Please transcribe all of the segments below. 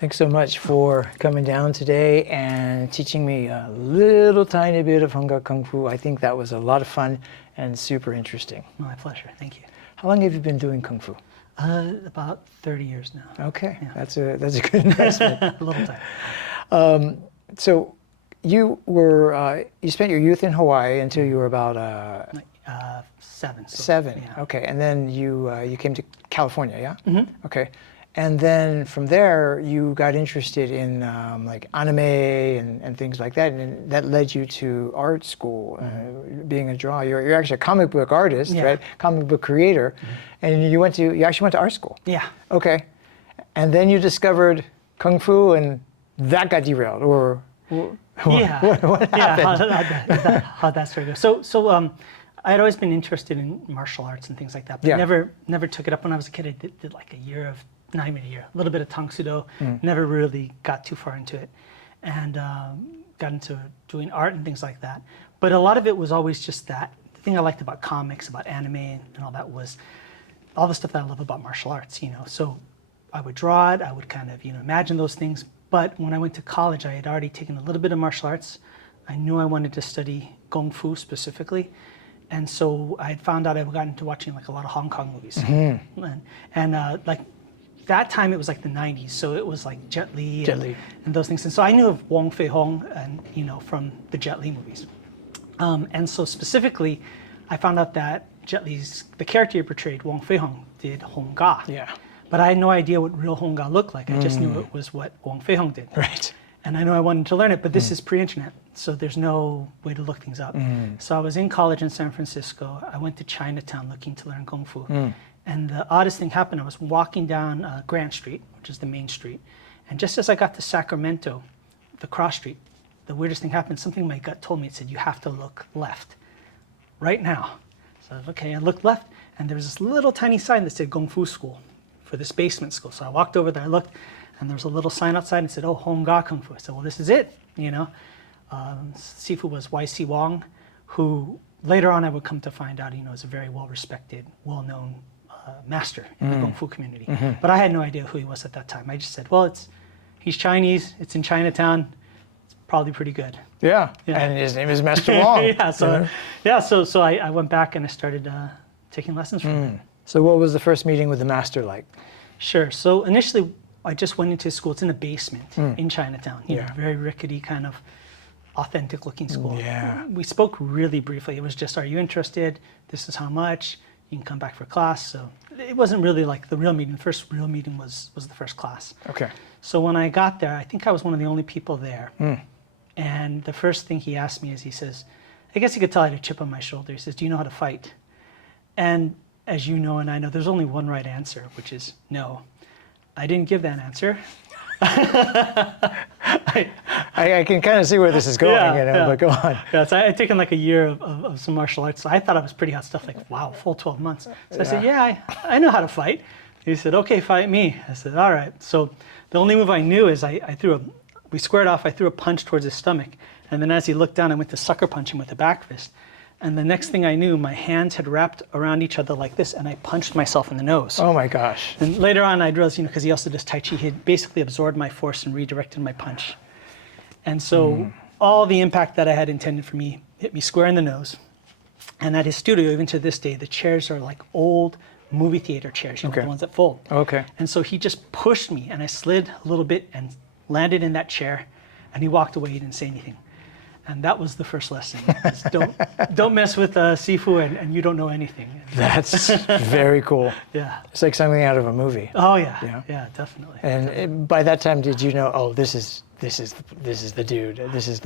Thanks so much for coming down today and teaching me a little tiny bit of Hung Gar Kung Fu. I think that was a lot of fun and super interesting. My pleasure. Thank you. How long have you been doing Kung Fu? About 30 years now. Okay, Yeah. that's a good investment. A little time. So you were you spent your youth in Hawaii until you were about 7. So, 7. Yeah. Okay, and then you came to California, yeah? Mm-hmm. Okay, and then from there you got interested in like anime and things like that, and that led you to art school, being a drawer. You're actually a comic book artist, Yeah. right? Comic book creator, and you actually went to art school. Yeah. Okay, and then you discovered Kung Fu, and that got derailed, or Yeah. what happened? Yeah. How'd that story go? So I had always been interested in martial arts and things like that, but Yeah. never took it up when I was a kid. I did like a year of, not even a year, a little bit of Tang Soo Do. Never really got too far into it, and got into doing art and things like that. But a lot of it was always just that. The thing I liked about comics, about anime, and all that was all the stuff that I love about martial arts. So I would draw it. I would kind of imagine those things. But when I went to college, I had already taken a little bit of martial arts. I knew I wanted to study Kung Fu specifically. And so I had found out I had gotten into watching like a lot of Hong Kong movies. And like that time it was like the 90s. So it was like Jet Li, and those things. And so I knew of Wong Fei Hung and from the Jet Li movies. And so specifically, I found out that Jet Li's, the character he portrayed, Wong Fei Hung, did Hung Ga. Yeah. But I had no idea what real Hung Ga looked like. I just knew it was what Wong Fei Hung did. Right. And I know I wanted to learn it, but this is pre-internet, so there's no way to look things up. So I was in college in San Francisco. I went to Chinatown looking to learn Kung Fu. And the oddest thing happened. I was walking down Grant Street, which is the main street. And just as I got to Sacramento, the cross street, the weirdest thing happened. Something in my gut told me, it said, you have to look left right now. So I was, okay, I looked left, and there was this little tiny sign that said Kung Fu School for this basement school. So I walked over there, I looked, and there was a little sign outside and it said, oh, Hung Gar Kung Fu. I said, well, this is it, Sifu was Y.C. Wong, who later on I would come to find out, is a very well-respected, well-known master in the Kung Fu community. But I had no idea who he was at that time. I just said, well, he's Chinese, it's in Chinatown, it's probably pretty good. Yeah. And his name is Master Wong. So I went back and I started taking lessons from him. So what was the first meeting with the master like? Sure. So initially, I just went into school. It's in a basement in Chinatown. Very rickety, kind of authentic-looking school. Yeah. We spoke really briefly. It was just, "Are you interested? This is how much. You can come back for class." So it wasn't really like the real meeting. The first real meeting was the first class. Okay. So when I got there, I think I was one of the only people there. And the first thing he asked me is, he says, I guess he could tell I had a chip on my shoulder. He says, "Do you know how to fight?" And as you know and I know, there's only one right answer, which is no. I didn't give that answer. I can kind of see where this is going, but go on. Yeah, so I had taken like a year of some martial arts, so I thought I was pretty hot stuff, like, wow, full 12 months. So I said, I know how to fight. He said, okay, fight me. I said, all right. So the only move I knew is we squared off, I threw a punch towards his stomach, and then as he looked down, I went to sucker punch him with the back fist. And the next thing I knew, my hands had wrapped around each other like this, and I punched myself in the nose. Oh my gosh. And later on, I realized, because he also does Tai Chi, he had basically absorbed my force and redirected my punch. And so all the impact that I had intended for me hit me square in the nose. And at his studio, even to this day, the chairs are like old movie theater chairs, the ones that fold. Okay. And so he just pushed me, and I slid a little bit and landed in that chair, and he walked away, he didn't say anything. And that was the first lesson. Don't mess with Sifu, and you don't know anything. That's very cool. Yeah. It's like something out of a movie. Oh yeah. Yeah, definitely. And by that time, did you know? Oh, this is the dude. This is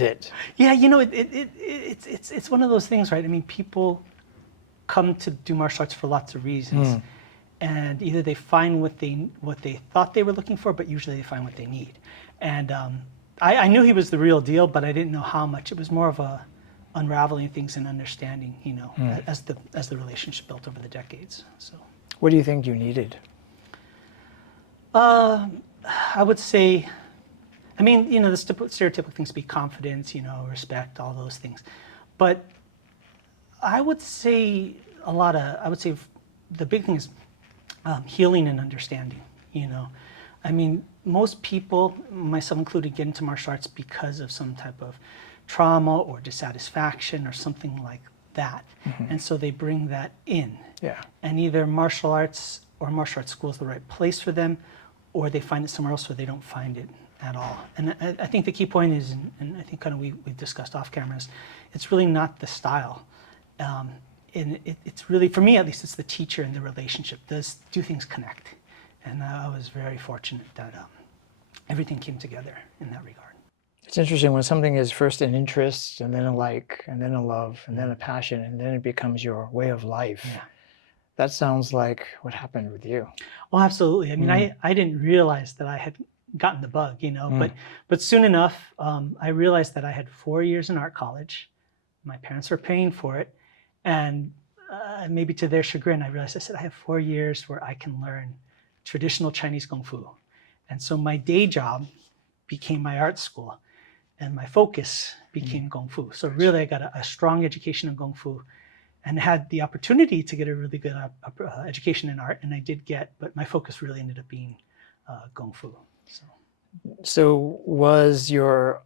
it. Yeah, it's one of those things, right? I mean, people come to do martial arts for lots of reasons, and either they find what they thought they were looking for, but usually they find what they need. And I knew he was the real deal, but I didn't know how much. It was more of a unraveling things and understanding, as the relationship built over the decades. So, what do you think you needed? I would say, the stereotypical things be confidence, respect, all those things. But I would say the big thing is healing and understanding, most people, myself included, get into martial arts because of some type of trauma or dissatisfaction or something like that. And so they bring that in. Yeah. And either martial arts or martial arts school is the right place for them, or they find it somewhere else where they don't find it at all. And I think the key point is, and I think kind of we've discussed off cameras, it's really not the style. And it's really, for me at least, it's the teacher and the relationship. Do things connect? And I was very fortunate that everything came together in that regard. It's interesting when something is first an interest and then a like and then a love and then a passion and then it becomes your way of life. Yeah. That sounds like what happened with you. Oh, absolutely. I mean, I didn't realize that I had gotten the bug, but soon enough, I realized that I had 4 years in art college. My parents were paying for it. And maybe to their chagrin, I realized, I said, I have 4 years where I can learn traditional Chinese Kung Fu. And so my day job became my art school and my focus became Kung Fu. So really I got a strong education in Kung Fu and had the opportunity to get a really good education in art, and I did get, but my focus really ended up being Kung Fu. So was your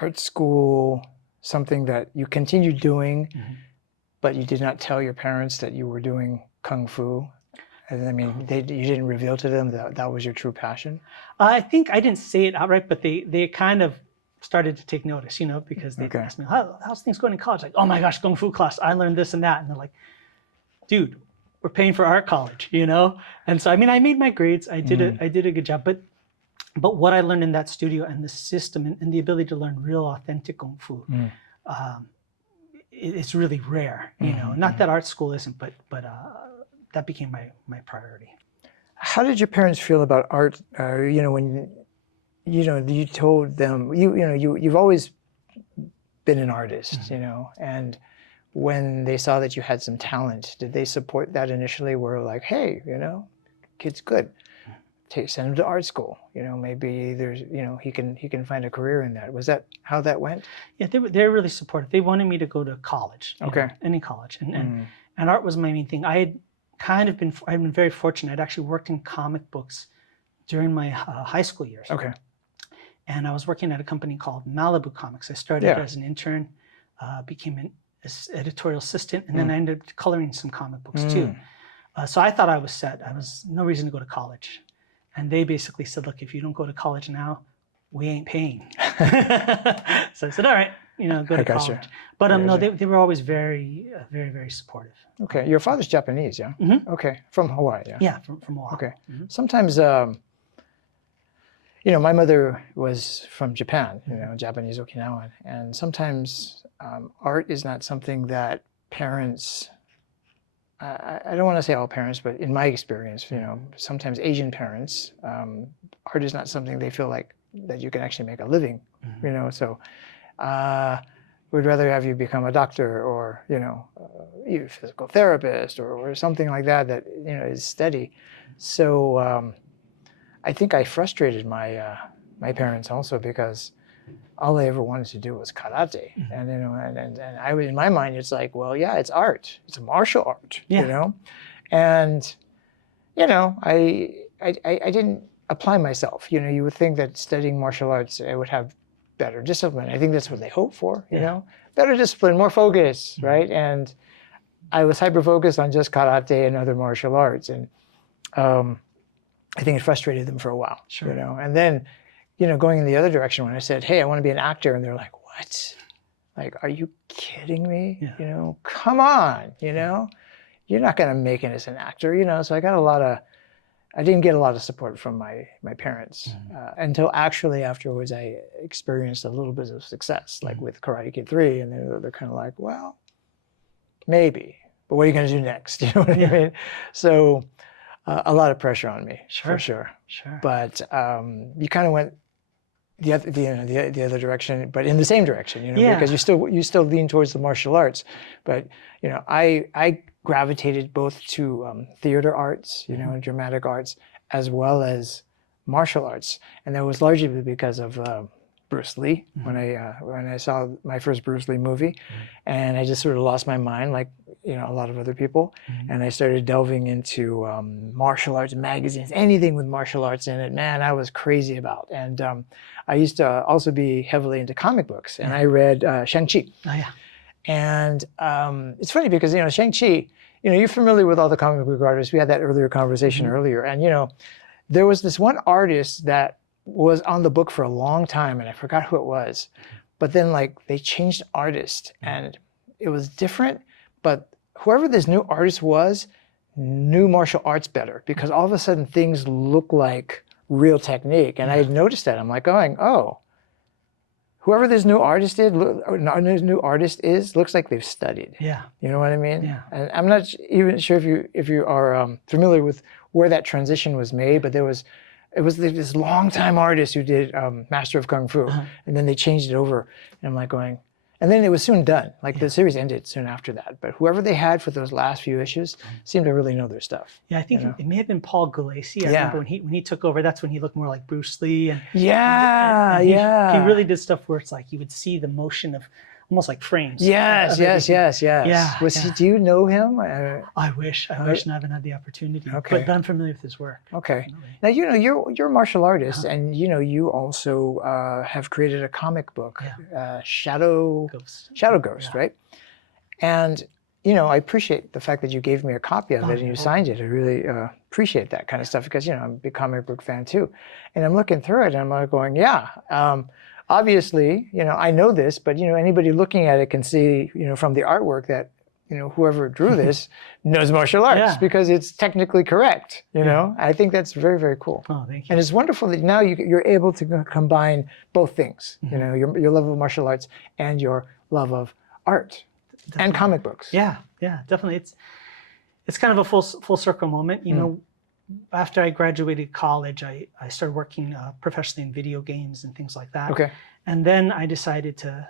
art school something that you continued doing, but you did not tell your parents that you were doing Kung Fu? And I mean, you didn't reveal to them that that was your true passion? I think I didn't say it outright, but they kind of started to take notice, because they asked me, how's things going in college? Like, oh my gosh, Kung Fu class, I learned this and that. And they're like, dude, we're paying for art college, And so, I mean, I made my grades, I did a good job, but what I learned in that studio and the system and the ability to learn real authentic Kung Fu, it's really rare, Not that art school isn't, but that became my priority. How did your parents feel about art? When you told them you've always been an artist, and when they saw that you had some talent, did they support that initially? Were like, hey, kid's good. Send him to art school. Maybe there's, he can find a career in that. Was that how that went? Yeah, they're really supportive. They wanted me to go to college. Any college, and art was my main thing. I'd been very fortunate. I'd actually worked in comic books during my high school years. Okay. And I was working at a company called Malibu Comics. I started as an intern, became an editorial assistant, and then I ended up coloring some comic books too. So I thought I was set. I was no reason to go to college. And they basically said, look, if you don't go to college now, we ain't paying. So I said, all right, go to college. But no, they were always very, very, very supportive. Okay. Your father's Japanese, yeah? Okay. From Hawaii, yeah? Yeah, from Hawaii. Okay. Sometimes, my mother was from Japan, Japanese Okinawan. And sometimes art is not something that parents, I don't want to say all parents, but in my experience, sometimes Asian parents, art is not something they feel like that you can actually make a living, so we'd rather have you become a doctor or, a physical therapist or something like that is steady. So I think I frustrated my parents also because all I ever wanted to do was karate. And, and I was, in my mind, it's like, well, yeah, it's art. It's a martial art, And, I didn't apply myself. You would think that studying martial arts, I would have better discipline. I think that's what they hope for, better discipline, more focus, right? And I was hyper-focused on just karate and other martial arts. And I think it frustrated them for a while, And then, going in the other direction when I said, hey, I want to be an actor. And they're like, what? Like, are you kidding me? Yeah. Come on, you're not going to make it as an actor, So I didn't get a lot of support from my parents until actually afterwards I experienced a little bit of success, like with Karate Kid 3. And they're kind of like, well, maybe, but what are you going to do next? You know what I mean? So a lot of pressure on me, for sure. But you kind of went the other direction, but in the same direction, because you still lean towards the martial arts. But I gravitated both to theater arts, and dramatic arts, as well as martial arts, and that was largely because of Bruce Lee when I saw my first Bruce Lee movie, and I just sort of lost my mind, like a lot of other people, and I started delving into martial arts magazines, anything with martial arts in it. Man, I was crazy about, and I used to also be heavily into comic books, and I read Shang-Chi. Oh yeah. And it's funny because Shang-Chi, you're familiar with all the comic book artists. We had that earlier conversation earlier, and there was this one artist that was on the book for a long time, and I forgot who it was. But then they changed artist, and it was different. But whoever this new artist was knew martial arts better, because all of a sudden things look like real technique. And I had noticed that. I'm like going, oh, whoever this new artist is, looks like they've studied. Yeah. You know what I mean? Yeah. And I'm not even sure if you are familiar with where that transition was made, but it was this longtime artist who did Master of Kung Fu, and then they changed it over, and I'm like going, and then it was soon done. The series ended soon after that. But whoever they had for those last few issues seemed to really know their stuff. Yeah, I think it may have been Paul Gulacy. I remember when he took over, that's when he looked more like Bruce Lee. And he really did stuff where it's like you would see the motion of almost like frames. Yes. Yeah. Do you know him? I wish, and I haven't had the opportunity. Okay. But I'm familiar with his work. Okay. Definitely. Now you're a martial artist, and you also have created a comic book, Shadow Ghost, right? And I appreciate the fact that you gave me a copy of it and you signed it. I really appreciate that kind of stuff, because I'm a big comic book fan too. And I'm looking through it and I'm like going, obviously, I know this, but anybody looking at it can see, from the artwork that, whoever drew this knows martial arts, because it's technically correct. I think that's very, very cool. Oh, thank you. And it's wonderful that now you're able to combine both things. Your love of martial arts and your love of art and comic books. Yeah, definitely. It's kind of a full circle moment. After I graduated college, I started working professionally in video games and things like that. Okay. And then I decided to,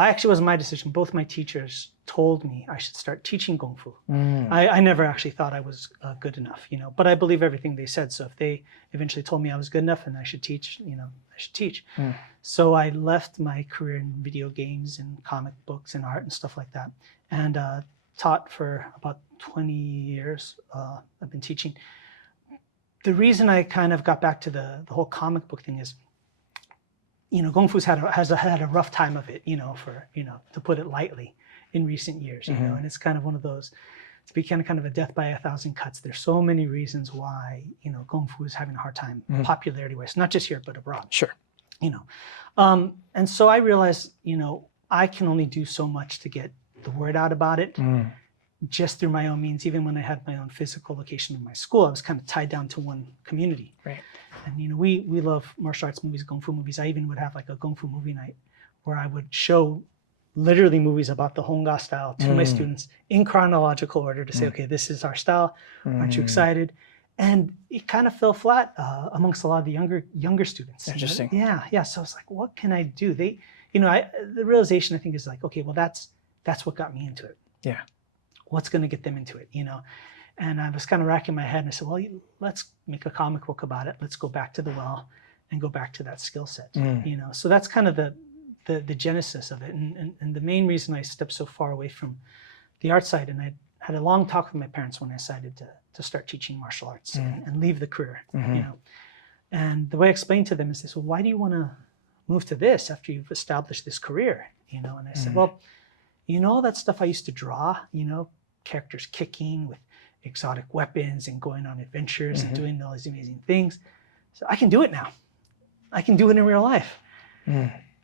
actually it wasn't my decision. Both my teachers told me I should start teaching Kung Fu. I never actually thought I was good enough, but I believe everything they said. So if they eventually told me I was good enough and I should teach, I should teach. So I left my career in video games and comic books and art and stuff like that, and taught for about 20 years. I've been teaching. The reason I kind of got back to the whole comic book thing is, Kung Fu's had a rough time of it, to put it lightly, in recent years, and it's kind of one of those, it's become kind of a death by a thousand cuts. There's so many reasons why, Kung Fu is having a hard time popularity-wise, not just here, but abroad. Sure. And so I realized, I can only do so much to get the word out about it. Just through my own means. Even when I had my own physical location in my school, I was kind of tied down to one community. Right. And we love martial arts movies, Kung Fu movies. I even would have like a Kung Fu movie night where I would show literally movies about the Honga style to my students in chronological order to say, okay, this is our style. Aren't you excited? And it kind of fell flat amongst a lot of the younger students. Interesting. Yeah. So I was like, what can I do? The realization I think is like, okay, well that's what got me into it. Yeah. What's going to get them into it, And I was kind of racking my head, and I said, well, let's make a comic book about it. Let's go back to the well and go back to that skill set, So that's kind of the genesis of it. And the main reason I stepped so far away from the art side, and I had a long talk with my parents when I decided to start teaching martial arts and leave the career, And the way I explained to them is this, well, why do you want to move to this after you've established this career, And I said, well, all that stuff I used to draw, characters kicking with exotic weapons and going on adventures and doing all these amazing things. So I can do it now. I can do it in real life.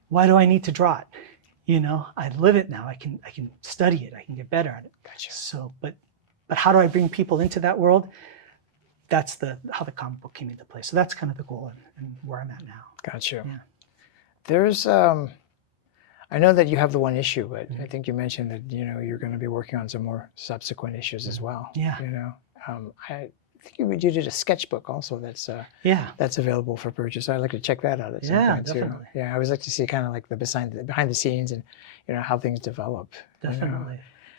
Why do I need to draw it? I live it now. I can study it. I can get better at it. Gotcha. So, but how do I bring people into that world? That's how the comic book came into play. So that's kind of the goal and where I'm at now. Gotcha. Yeah. There's I know that you have the one issue, but I think you mentioned that you're going to be working on some more subsequent issues as well. Yeah. I think you did a sketchbook also that's available for purchase. I'd like to check that out at some point too. Definitely. Yeah, I always like to see kind of like the behind the scenes and how things develop. Definitely.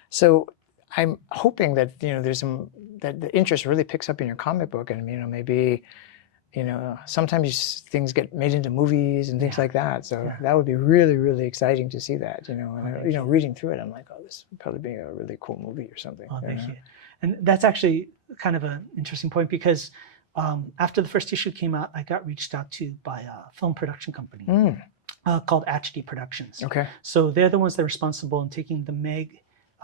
So I'm hoping that there's that the interest really picks up in your comic book, and maybe sometimes things get made into movies and things like that. So Yeah. that would be really, really exciting to see that, And, thank you. reading through it, I'm like, oh, this would probably be a really cool movie or something. Oh, thank know? you. And that's actually kind of an interesting point because after the first issue came out, I got reached out to by a film production company called HD Productions. Okay. So they're the ones that are responsible in taking the Meg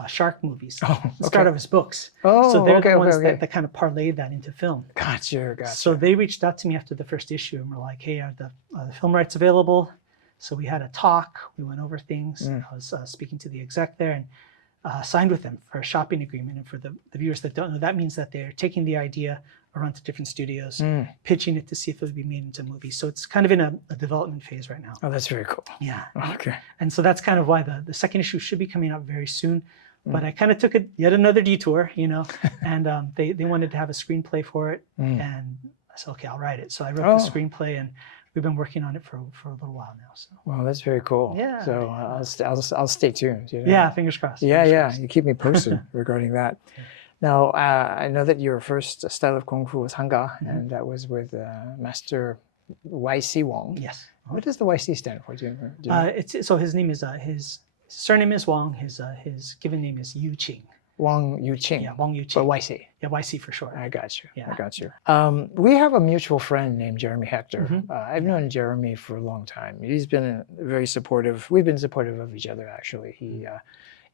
shark movies, Oh, the start of his books. Oh, so they're okay, the ones okay. that kind of parlayed that into film. Gotcha. So they reached out to me after the first issue and were like, hey, are the film rights available? So we had a talk. We went over things. I was speaking to the exec there and signed with them for a shopping agreement. And for the viewers that don't know, that means that they're taking the idea around to different studios, pitching it to see if it would be made into a movie. So it's kind of in a development phase right now. Oh, that's very cool. Yeah. Okay. And so that's kind of why the second issue should be coming out very soon. But I kind of took it yet another detour, and they wanted to have a screenplay for it. And I said, okay, I'll write it. So I wrote the screenplay and we've been working on it for a little while now. So. Well, that's very cool. Yeah. So I'll stay tuned. Yeah, fingers crossed. Yeah, fingers yeah. crossed. You keep me posted regarding that. Now, I know that your first style of Kung Fu was Hanga, and that was with Master YC Wong. Yes. What does the YC stand for? Do you know? So his name is his surname is Wong. His given name is Yu Qing. Wang Yuqing. Yeah, Wong Yu But Qing. YC. Yeah, YC for short. I got you. Yeah. I got you. We have a mutual friend named Jeremy Hector. I've known Jeremy for a long time. He's been very supportive. We've been supportive of each other, actually. He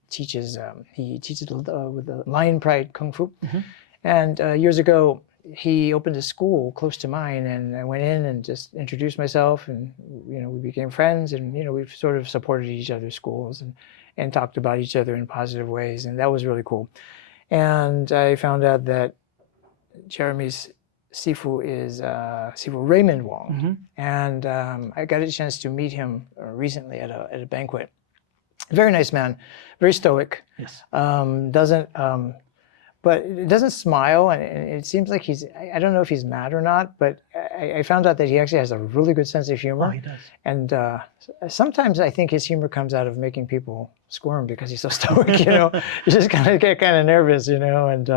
teaches with the Lion Pride Kung Fu. And years ago, he opened a school close to mine, and I went in and just introduced myself, and we became friends, and we've sort of supported each other's schools and talked about each other in positive ways, and that was really cool. And I found out that Jeremy's Sifu is Sifu Raymond Wong, and I got a chance to meet him recently at a banquet. Very nice man, very stoic. Yes. But it doesn't smile, and it seems like I don't know if he's mad or not, but I found out that he actually has a really good sense of humor. Oh, he does. And sometimes I think his humor comes out of making people squirm because he's so stoic, You just kind of get kind of nervous, And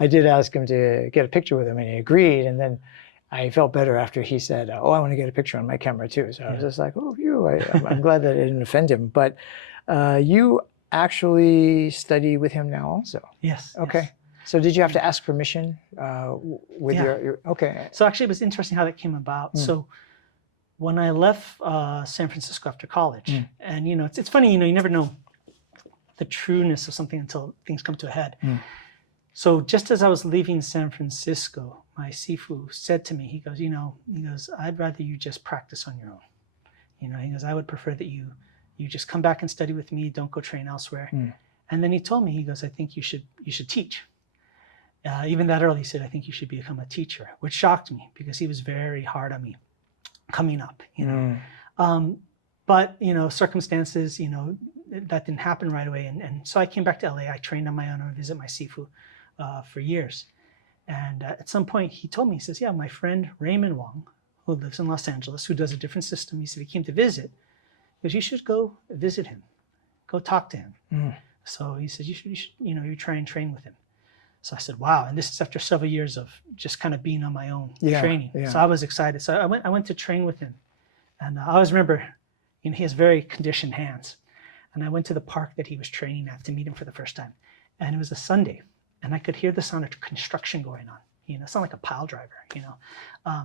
I did ask him to get a picture with him, and he agreed. And then I felt better after he said, oh, I want to get a picture on my camera too. So I was just like, oh, I'm glad that I didn't offend him. But you actually study with him now also. Yes. Okay. Yes. So did you have to ask permission with Yeah. your okay. So actually, it was interesting how that came about. So when I left San Francisco after college, and it's funny, you never know the trueness of something until things come to a head. So just as I was leaving San Francisco, my Sifu said to me, he goes, I'd rather you just practice on your own. He goes, I would prefer that you just come back and study with me, don't go train elsewhere. And then he told me, he goes, I think you should teach. Even that early, he said, I think you should become a teacher, which shocked me because he was very hard on me coming up, But, circumstances, that didn't happen right away. And so I came back to LA. I trained on my own. I would visit my Sifu for years. And at some point he told me, he says, yeah, my friend Raymond Wong, who lives in Los Angeles, who does a different system, he said, he came to visit. He goes, you should go visit him. Go talk to him. So he said, you should, you try and train with him. So I said, wow. And this is after several years of just kind of being on my own training. Yeah. So I was excited. So I went to train with him. And I always remember, he has very conditioned hands. And I went to the park that he was training at to meet him for the first time. And it was a Sunday. And I could hear the sound of construction going on. It sounded like a pile driver,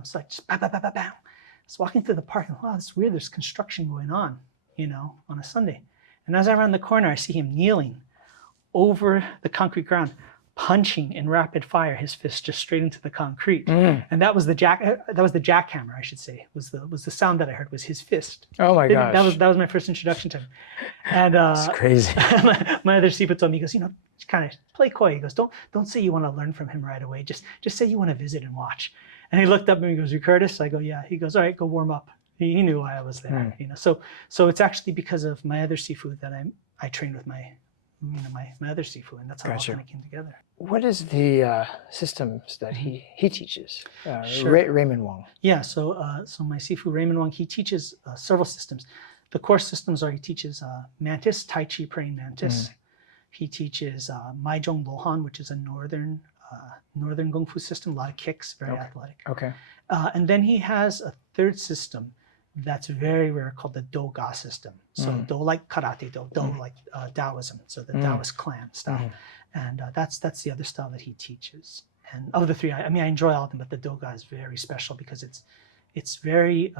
So I just, bam, bam, bam, bam, bam. I was walking through the park and, wow, it's weird. There's construction going on, on a Sunday. And as I round the corner, I see him kneeling over the concrete ground, punching in rapid fire, his fist just straight into the concrete. And that was the jackhammer, I should say. Was the sound that I heard was his fist. Oh my gosh. That was my first introduction to him. And It's crazy. my other Sifu told me, he goes, kind of play coy. He goes, don't say you want to learn from him right away. Just say you want to visit and watch. And he looked up at me and he goes, you Curtis? I go, yeah. He goes, all right, go warm up. He knew why I was there. So it's actually because of my other Sifu that I trained with my other Sifu, and that's how it all kind of came together. What is the systems that he teaches? Sure. Raymond Wong. Yeah, so my Sifu Raymond Wong, he teaches several systems. The core systems he teaches Mantis, Tai Chi Praying Mantis. He teaches Maizhong Lohan, which is a northern Northern Kung Fu system, a lot of kicks, very athletic. Okay. And then he has a third system that's very rare called the Do-Ga system. So Do like karate, Do like Taoism, so the Taoist clan style. And that's the other style that he teaches. And of the three, I mean, I enjoy all of them, but the Do-Ga is very special because it's very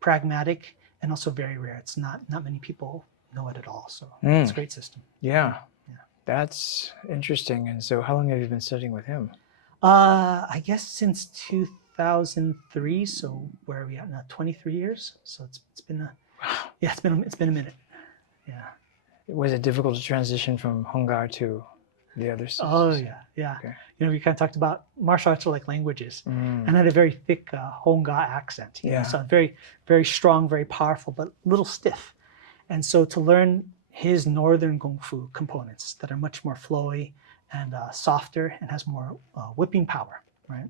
pragmatic and also very rare. It's not many people know it at all. So it's a great system. Yeah. That's interesting. And so how long have you been studying with him? I guess since 2003. So where are we at now? 23 years. So it's been it's been a minute. Yeah. Was it difficult to transition from Hung Gar to the other systems? Oh yeah. Okay. You know, we kind of talked about martial arts are like languages, and I had a very thick Hong Ga accent. You know, so very, very strong, very powerful, but a little stiff. And so to learn his northern Kung Fu components that are much more flowy and softer and has more whipping power, right?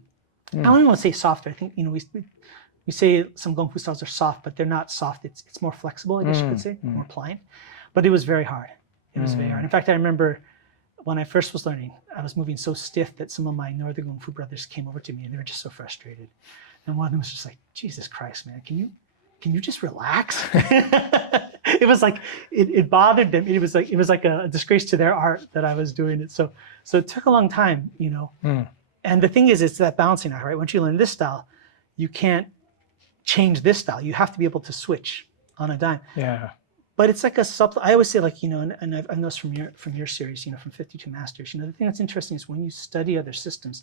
I don't even want to say softer. I think, you know, we say some Kung Fu styles are soft, but they're not soft. It's more flexible, I guess you could say, more pliant. But it was very hard. It was very hard. In fact, I remember when I first was learning, I was moving so stiff that some of my Northern Kung Fu brothers came over to me and they were just so frustrated. And one of them was just like, Jesus Christ, man, can you just relax? It was like, it bothered them. It was like a disgrace to their art that I was doing it. So it took a long time, you know. And the thing is, it's that balancing act, right? Once you learn this style, you can't change this style. You have to be able to switch on a dime. Yeah. But it's like I always say, like, you know, and I've noticed from your series, you know, from 52 Masters, you know, the thing that's interesting is when you study other systems,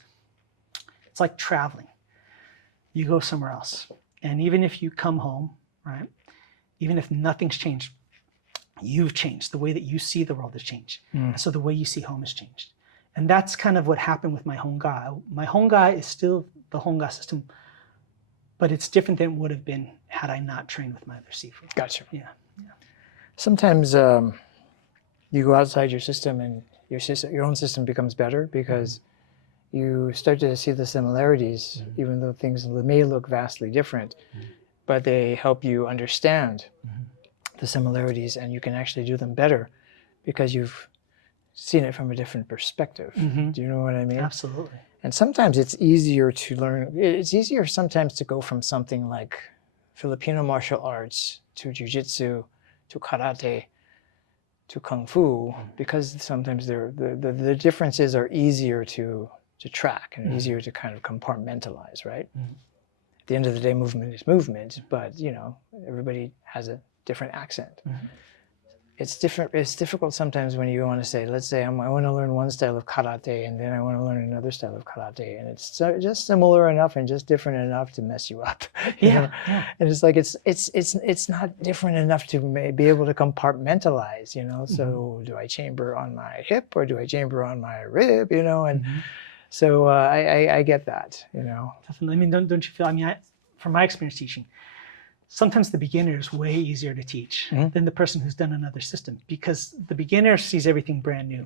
it's like traveling. You go somewhere else. And even if you come home, right, even if nothing's changed, you've changed. The way that you see the world has changed. So the way you see home has changed. And that's kind of what happened with my Hong Ga. My Hong Ga is still the Hong Ga system, but it's different than it would have been had I not trained with my other Sifu. Gotcha. Yeah. Sometimes you go outside your system and your own system becomes better because you start to see the similarities, even though things may look vastly different, but they help you understand the similarities and you can actually do them better because you've seen it from a different perspective. Do you know what I mean? Absolutely. And sometimes it's easier to learn. It's easier sometimes to go from something like Filipino martial arts to jiu-jitsu to karate to kung fu because sometimes the differences are easier to track and easier to kind of compartmentalize, right? At the end of the day, movement is movement, but you know, everybody has a different accent. It's difficult sometimes when you want to say, let's say I want to learn one style of karate and then I want to learn another style of karate, and it's just similar enough and just different enough to mess you up. You know? And it's like it's not different enough to be able to compartmentalize, you know. So do I chamber on my hip or do I chamber on my rib, you know? And so I get that, you know. Definitely. I mean, don't you feel? I mean, from my experience teaching, sometimes the beginner is way easier to teach than the person who's done another system because the beginner sees everything brand new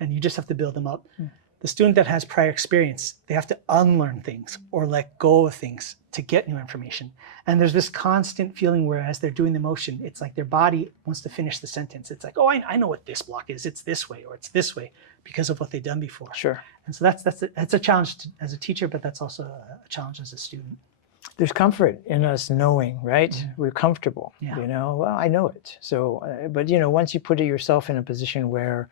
and you just have to build them up. The student that has prior experience, they have to unlearn things or let go of things to get new information. And there's this constant feeling where as they're doing the motion, it's like their body wants to finish the sentence. It's like, oh, I know what this block is. It's this way or it's this way because of what they've done before. Sure. And so that's a challenge as a teacher, but that's also a challenge as a student. There's comfort in us knowing, right? We're comfortable, you know, well, I know it. So, but you know, once you put yourself in a position where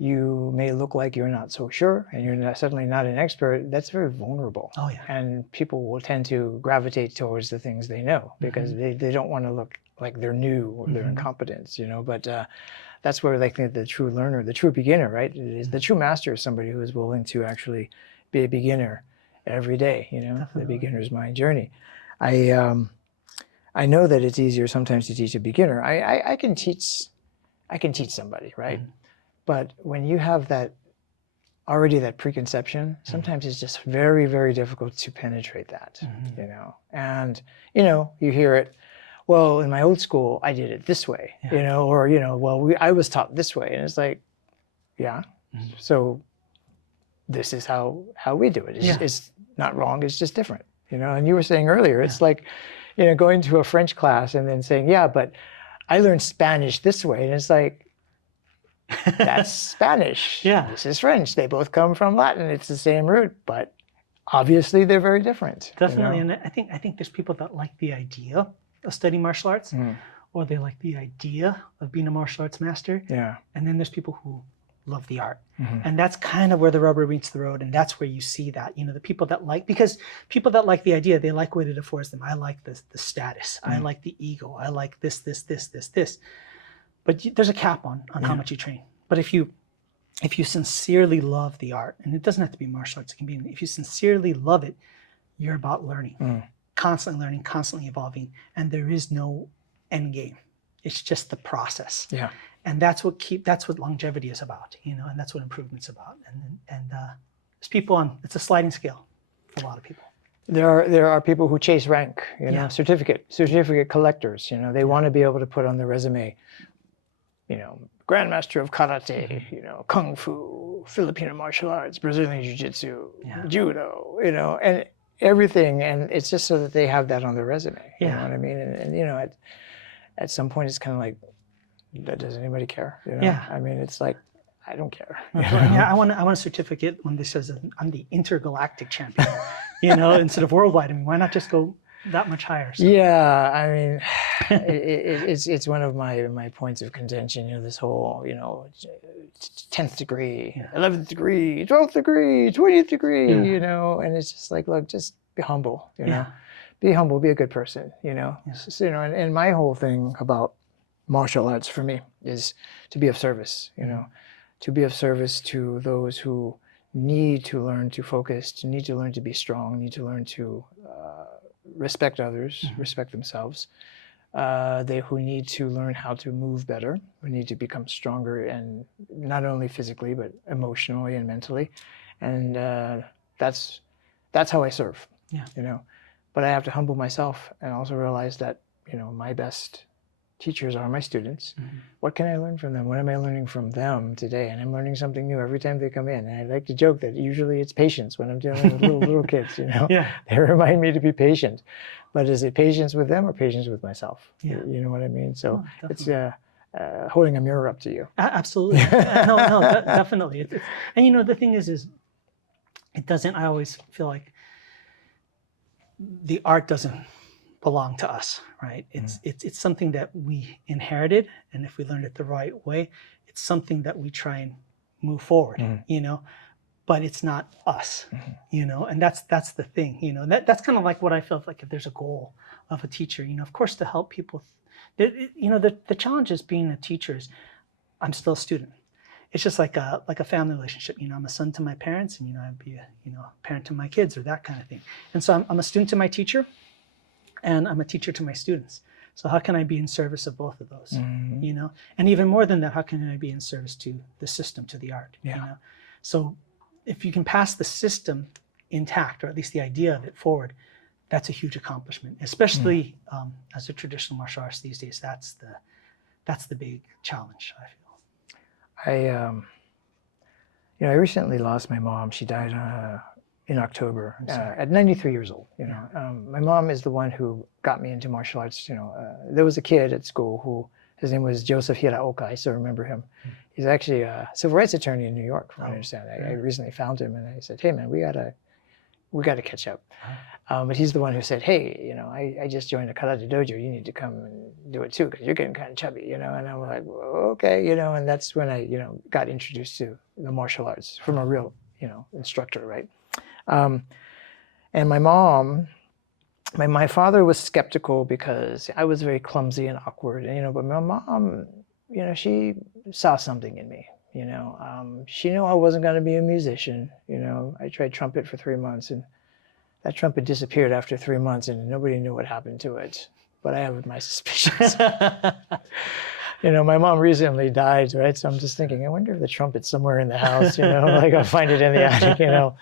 you may look like you're not so sure and you're certainly not an expert, that's very vulnerable. Oh, yeah. And people will tend to gravitate towards the things they know because they don't want to look like they're new or they're incompetent, you know, but that's where I think the true learner, the true beginner, right? Is the true master is somebody who is willing to actually be a beginner every day, you know. Definitely. The beginner's mind journey. I know that it's easier sometimes to teach a beginner. I can teach somebody, right? But when you have that preconception, sometimes it's just very, very difficult to penetrate that, you know. And you know, you hear it. Well, in my old school, I did it this way, you know, or you know, well, I was taught this way, and it's like, yeah. So this is how we do it. It's not wrong, it's just different, you know. And you were saying earlier, it's like, you know, going to a French class and then saying, yeah, but I learned Spanish this way. And it's like, That's Spanish. Yeah. This is French. They both come from Latin. It's the same root, but obviously they're very different. Definitely, and I think there's people that like the idea of studying martial arts, or they like the idea of being a martial arts master. Yeah. And then there's people who love the art, and that's kind of where the rubber meets the road, and that's where you see that, you know, the people that like, because people that like the idea, they like what it affords them. I like the status. I like the ego. I like this. But there's a cap on how much you train. But if you sincerely love the art, and it doesn't have to be martial arts, it can be, if you sincerely love it, you're about learning, constantly learning, constantly evolving, and there is no end game. It's just the process. Yeah. And that's what longevity is about, you know, and that's what improvement's about. And there's people it's a sliding scale for a lot of people. There are people who chase rank, you know, Yeah. certificate collectors, you know, they want to be able to put on their resume, you know, Grandmaster of Karate, you know, Kung Fu, Filipino martial arts, Brazilian Jiu-Jitsu, Judo, you know, and everything. And it's just so that they have that on their resume. You know what I mean? And you know, at some point it's kind of like, does anybody care? You know? Yeah. I mean, it's like, I don't care. You know? Yeah, I want a certificate when this says I'm the intergalactic champion, you know, instead of worldwide. I mean, why not just go that much higher? So. Yeah, I mean, it's one of my points of contention. You know, this whole 10th degree, 11th degree, 12th degree, 20th degree. You know, and it's just like, look, just be humble. You know, be humble, be a good person. You know, so, you know, and my whole thing about martial arts for me is to be of service. You know, to be of service to those who need to learn to focus, need to learn to be strong, need to learn to respect others, respect themselves. They who need to learn how to move better, who need to become stronger, and not only physically but emotionally and mentally. And that's how I serve. Yeah. You know, but I have to humble myself and also realize that, you know, my best teachers are my students. What can I learn from them? What am I learning from them today? And I'm learning something new every time they come in. And I like to joke that usually it's patience when I'm dealing with little kids, you know. Yeah. They remind me to be patient. But is it patience with them or patience with myself? Yeah. You know what I mean? So Oh, it's holding a mirror up to you. Absolutely. No, definitely. And you know, the thing is it doesn't, I always feel like the art doesn't belong to us, right? It's something that we inherited, and if we learned it the right way, it's something that we try and move forward, you know, but it's not us, you know, and that's the thing, you know, that's kind of like what I feel like if there's a goal of a teacher, you know, of course, to help people, you know, the challenge is being a teacher is I'm still a student. It's just like a family relationship, you know, I'm a son to my parents, and, you know, I'd be a, you know, parent to my kids or that kind of thing. And so I'm a student to my teacher, and I'm a teacher to my students. So how can I be in service of both of those, you know? And even more than that, how can I be in service to the system, to the art, you know? So if you can pass the system intact, or at least the idea of it forward, that's a huge accomplishment, especially as a traditional martial artist these days. That's the big challenge, I feel. I recently lost my mom. She died in October at 93 years old. You know, my mom is the one who got me into martial arts. You know, there was a kid at school who, his name was Joseph Hiraoka. I still remember him. He's actually a civil rights attorney in New York, from what I understand. I recently found him, and I said, "Hey, man, we gotta catch up." But he's the one who said, "Hey, you know, I just joined a karate dojo. You need to come and do it too, because you're getting kind of chubby, you know." And I'm like, well, "Okay, you know." And that's when I, you know, got introduced to the martial arts from a real, you know, instructor, right? And my mom, my father was skeptical because I was very clumsy and awkward, and, you know, but my mom, you know, she saw something in me, you know. She knew I wasn't going to be a musician. You know, I tried trumpet for 3 months, and that trumpet disappeared after 3 months, and nobody knew what happened to it. But I have my suspicions. You know, my mom recently died, right? So I'm just thinking, I wonder if the trumpet's somewhere in the house, you know, like I'll find it in the attic, you know.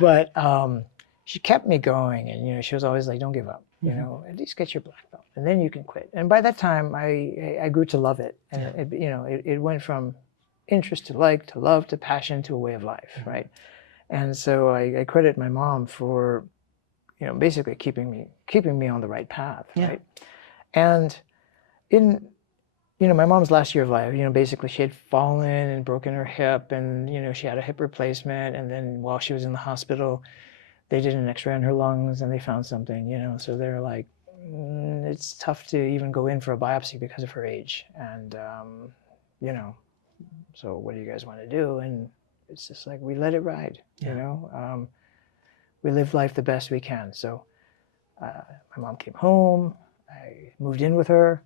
But she kept me going, and, you know, she was always like, don't give up, you know, at least get your black belt, and then you can quit. And by that time, I grew to love it. And, it, you know, it went from interest to like, to love, to passion, to a way of life, right? And so I credit my mom for, you know, basically keeping me on the right path, right? And my mom's last year of life, basically she had fallen and broken her hip, and, she had a hip replacement. And then while she was in the hospital, they did an x-ray on her lungs and they found something, so they're like, it's tough to even go in for a biopsy because of her age. And, so what do you guys want to do? And it's just like, we let it ride, we live life the best we can. So my mom came home, I moved in with her,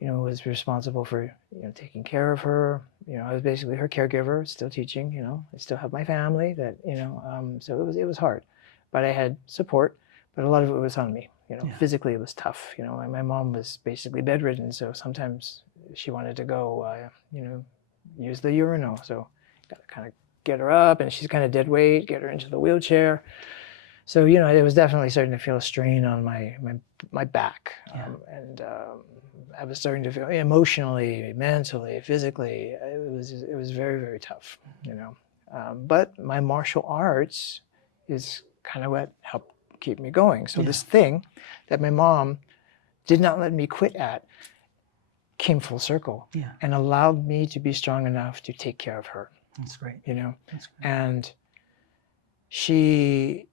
was responsible for, taking care of her. I was basically her caregiver, still teaching, I still have my family that, so it was hard, but I had support, but a lot of it was on me. Physically it was tough. My mom was basically bedridden, so sometimes she wanted to go, use the urinal. So got to kind of get her up, and she's kind of dead weight, get her into the wheelchair. So, it was definitely starting to feel a strain on my back. And I was starting to feel emotionally, mentally, physically, it was very, very tough, But my martial arts is kind of what helped keep me going. So this thing that my mom did not let me quit at came full circle and allowed me to be strong enough to take care of her. That's great. That's great. And she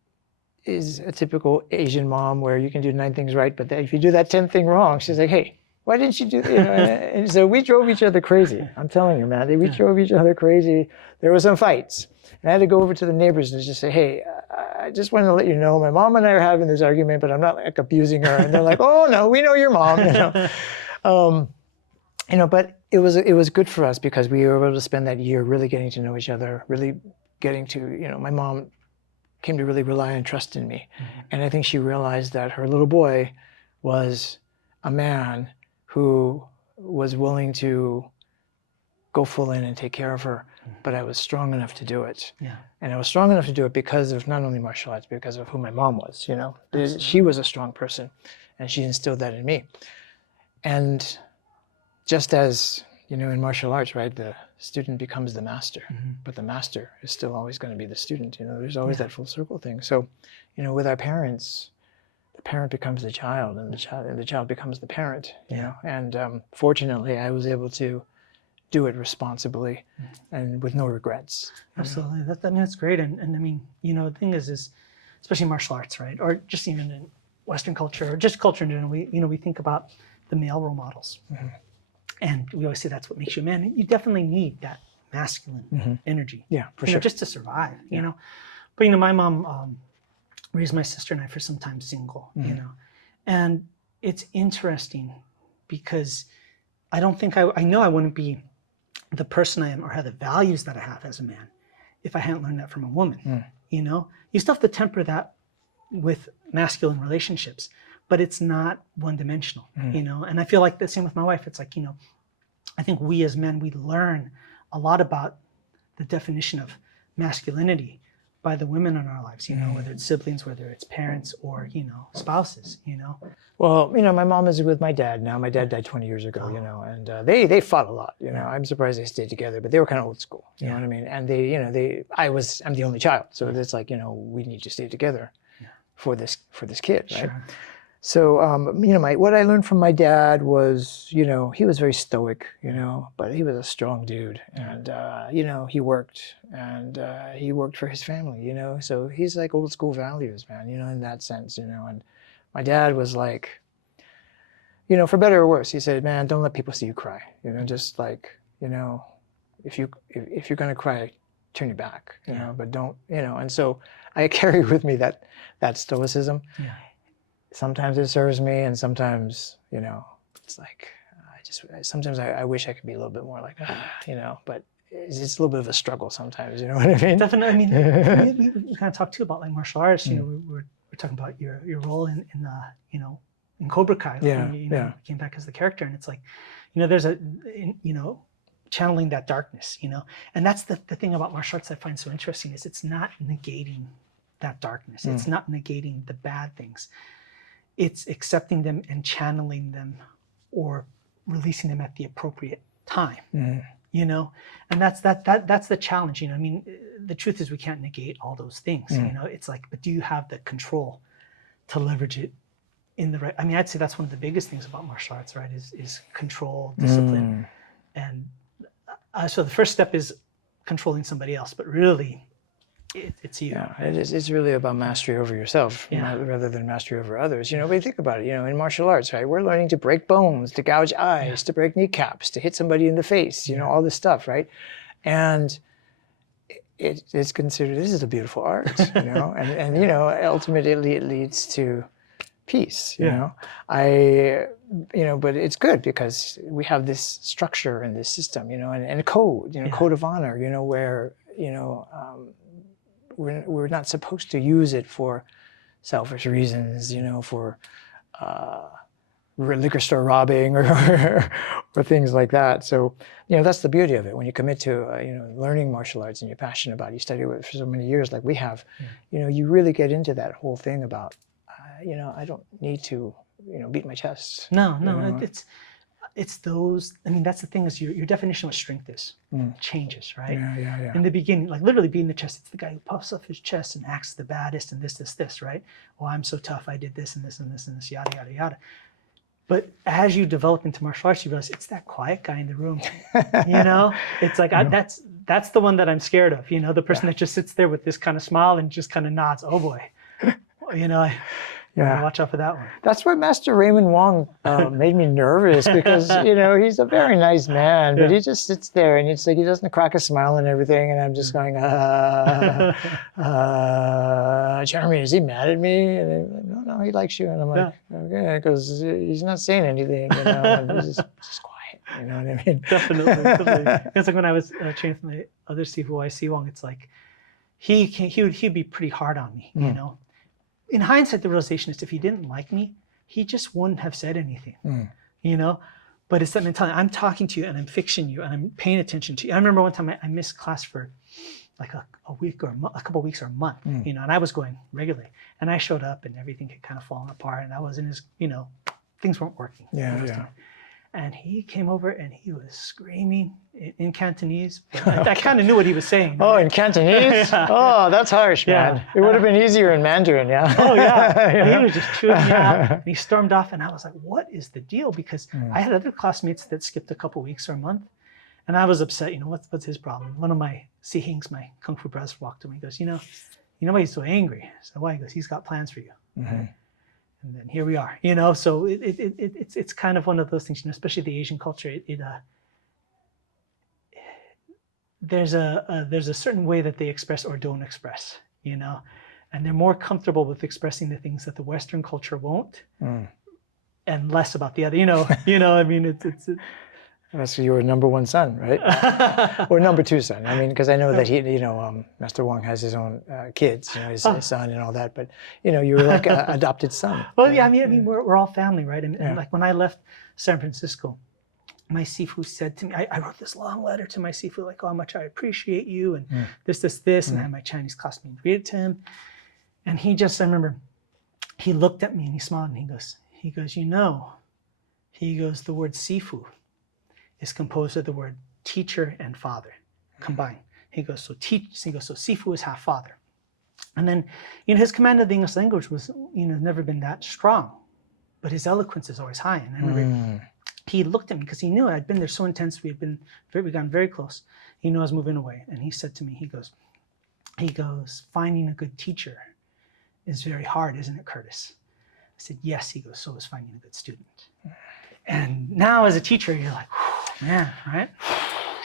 is a typical Asian mom where you can do 9 things right, but if you do that 10th thing wrong, she's like, hey, why didn't you do that? And so we drove each other crazy. I'm telling you, man, we drove each other crazy. There were some fights. And I had to go over to the neighbors and just say, hey, I just wanted to let you know, my mom and I are having this argument, but I'm not like abusing her. And they're like, oh no, we know your mom. But it was good for us because we were able to spend that year really getting to know each other, really getting to, my mom came to really rely and trust in me. Mm-hmm. And I think she realized that her little boy was a man who was willing to go full in and take care of her, but I was strong enough to do it. Yeah. And I was strong enough to do it because of not only martial arts, but because of who my mom was, Absolutely. She was a strong person and she instilled that in me. And just as, in martial arts, right, the student becomes the master, but the master is still always going to be the student. There's always that full circle thing. So, with our parents, the parent becomes the child, and the child becomes the parent. And fortunately, I was able to do it responsibly and with no regrets. Absolutely, that's great. And I mean, the thing is especially martial arts, right, or just even in Western culture, or just culture in general, we think about the male role models. Mm-hmm. And we always say that's what makes you a man. You definitely need that masculine energy. Yeah, for sure. Just to survive, you know. But, my mom raised my sister and I for some time single, And it's interesting because I don't think I know I wouldn't be the person I am or have the values that I have as a man if I hadn't learned that from a woman, You still have to temper that with masculine relationships, but it's not one-dimensional, And I feel like the same with my wife. It's like, I think we as men, we learn a lot about the definition of masculinity by the women in our lives, whether it's siblings, whether it's parents or, spouses, Well, my mom is with my dad now. My dad died 20 years ago, and they fought a lot, I'm surprised they stayed together, but they were kind of old school, you know what I mean? And I'm the only child. So it's like, we need to stay together for this kid, right? Sure. So, what I learned from my dad was, he was very stoic, but he was a strong dude. And, he worked and he worked for his family, So he's like old school values, man, in that sense, And my dad was like, for better or worse, he said, man, don't let people see you cry. Just like, if you're going to cry, turn your back, but don't, And so I carry with me that stoicism. Yeah. Sometimes it serves me, and sometimes, it's like, sometimes I wish I could be a little bit more like, but it's a little bit of a struggle sometimes, you know what I mean? Definitely. I mean, we kind of talked too about like martial arts, we're talking about your role in in Cobra Kai. You came back as the character, and it's like, there's channeling that darkness, and that's the thing about martial arts I find so interesting is it's not negating that darkness. It's not negating the bad things. It's accepting them and channeling them or releasing them at the appropriate time, and that's the challenge. I mean, the truth is we can't negate all those things, It's like, but do you have the control to leverage it in the right. I mean, I'd say that's one of the biggest things about martial arts, right? Is control, discipline, and so the first step is controlling somebody else, but really, it's you. Yeah, it's really about mastery over yourself Yeah. rather than mastery over others. You know, but you think about it, you know, in martial arts, right, we're learning to break bones, to gouge eyes, to break kneecaps, to hit somebody in the face, you know, all this stuff, right? And it's considered, this is a beautiful art, you know, and you know, ultimately it leads to peace, you know. You know, but it's good because we have this structure and this system, you know, and a code, you know, code of honor, you know, where, you know, we're not supposed to use it for selfish reasons, you know, for liquor store robbing or things like that. So, you know, that's the beauty of it. When you commit to, you know, learning martial arts and you're passionate about it, you study it for so many years like we have, you know, you really get into that whole thing about, you know, I don't need to, you know, beat my chest. No, you know? it's those. I mean, that's the thing is your definition of what strength is changes, right? Yeah. In the beginning, like literally beating the chest, it's the guy who puffs up his chest and acts the baddest and this, right? Oh, I'm so tough. I did this and this and this and this, yada yada yada. But as you develop into martial arts, you realize it's that quiet guy in the room. You know, it's like that's the one that I'm scared of. You know, the person that just sits there with this kind of smile and just kind of nods. Oh boy, you know. Watch out for that one. That's why Master Raymond Wong made me nervous because, you know, he's a very nice man, but he just sits there and it's like he doesn't crack a smile and everything. And I'm just going, Jeremy, is he mad at me? And he's like, no, he likes you. And I'm like, okay, because he's not saying anything, you know, and he's just quiet. You know what I mean? Definitely. It's like when I was training with my other Sifu, YC Wong, it's like he'd be pretty hard on me, you know. In hindsight, the realization is if he didn't like me, he just wouldn't have said anything, you know? But it's that mentality. I'm talking to you and I'm fixing you and I'm paying attention to you. I remember one time I missed class for like a week or a couple of weeks or a month, you know, and I was going regularly. And I showed up and everything had kind of fallen apart and I was in his, you know, things weren't working. Yeah. And he came over and he was screaming in Cantonese. I kind of knew what he was saying. Oh, in Cantonese? Oh, that's harsh, man. It would have been easier in Mandarin, yeah. Oh, yeah. And he was just chewing me out. And he stormed off. And I was like, what is the deal? Because I had other classmates that skipped a couple weeks or a month. And I was upset. You know, what's his problem? One of my Si Hings, my Kung Fu brothers, walked to me. He goes, you know why he's so angry? I said, why? He goes, he's got plans for you. And then here we are, you know. So it's kind of one of those things, you know, especially the Asian culture. There's a certain way that they express or don't express, you know, and they're more comfortable with expressing the things that the Western culture won't, and less about the other. You know. I mean, it's That's your number one son, right? Or number two son. I mean, because I know that he, you know, Master Wong has his own kids, you know, his son and all that. But you know, you were like an adopted son. Well, yeah. I mean, we're all family, right? And like when I left San Francisco, my Sifu said to me, I wrote this long letter to my Sifu, like, oh, how much I appreciate you, and this, and I had my Chinese classmate read it to him, and I remember, he looked at me and he smiled and he goes, you know, the word Sifu is composed of the word teacher and father combined. He goes, so Sifu is half father. And then, you know, his command of the English language was, you know, never been that strong, but his eloquence is always high. And I remember he looked at me because he knew I'd been there so intense. We'd gotten very close. He knew I was moving away. And he said to me, he goes, finding a good teacher is very hard, isn't it, Curtis? I said, yes. He goes, so is finding a good student. And now as a teacher, you're like, man, right?